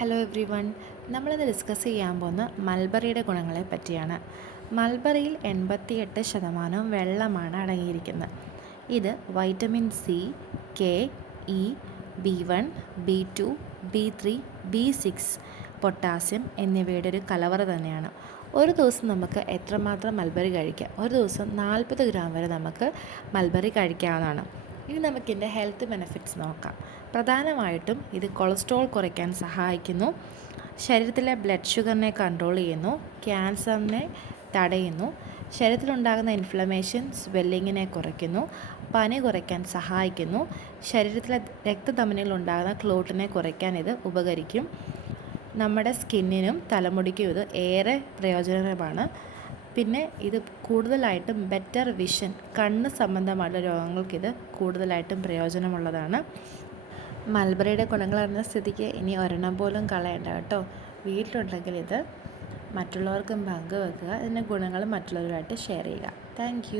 Hello every one. നമ്മളിന്ന് discuss ചെയ്യാൻ പോകുന്ന മൾബറിയുടെ ഗുണങ്ങളെ പറ്റിയാണ്. മൾബറിയിൽ 88% വെള്ളമാണ് അടങ്ങിയിരിക്കുന്നത്. ഇത് vitamin C, K, E, B1, B2, B3, B6, potassium എന്നിവയുടെ ഒരു കലവറ തന്നെയാണ്. ഒരു ദിവസം നമുക്ക് എത്രമാത്രം മൾബറി കഴിക്കാം? ഒരു ദിവസം 40 ഗ്രാം വരെ നമുക്ക് മൾബറി കഴിക്കാവുന്നതാണ്. ഇനി നമുക്കിതിൻ്റെ ഹെൽത്ത് ബെനിഫിറ്റ്സ് നോക്കാം. പ്രധാനമായിട്ടും ഇത് കൊളസ്ട്രോൾ കുറയ്ക്കാൻ സഹായിക്കുന്നു, ശരീരത്തിലെ ബ്ലഡ് ഷുഗറിനെ കൺട്രോൾ ചെയ്യുന്നു, ക്യാൻസറിനെ തടയുന്നു, ശരീരത്തിലുണ്ടാകുന്ന ഇൻഫ്ലമേഷൻ സ്വെല്ലിങ്ങിനെ കുറയ്ക്കുന്നു, പനി കുറയ്ക്കാൻ സഹായിക്കുന്നു, ശരീരത്തിലെ രക്തധമനികളിലുണ്ടാകുന്ന ക്ലോട്ടിനെ കുറയ്ക്കാൻ ഇത് ഉപകരിക്കും. നമ്മുടെ സ്കിന്നിനും തലമുടിക്കും ഇത് ഏറെ പ്രയോജനകരമാണ്. പിന്നെ ഇത് കൂടുതലായിട്ടും ബെറ്റർ വിഷൻ, കണ്ണ് സംബന്ധമായിട്ടുള്ള രോഗങ്ങൾക്കിത് കൂടുതലായിട്ടും പ്രയോജനമുള്ളതാണ്. മൾബറിയുടെ ഗുണങ്ങൾ അറിഞ്ഞ സ്ഥിതിക്ക് ഇനി ഒരെണ്ണം പോലും കളയണ്ട കേട്ടോ. വീട്ടിലുണ്ടെങ്കിൽ ഇത് മറ്റുള്ളവർക്കും പങ്കുവെക്കുക. ഇതിൻ്റെ ഗുണങ്ങൾ മറ്റുള്ളവരുമായിട്ട് ഷെയർ ചെയ്യുക. താങ്ക്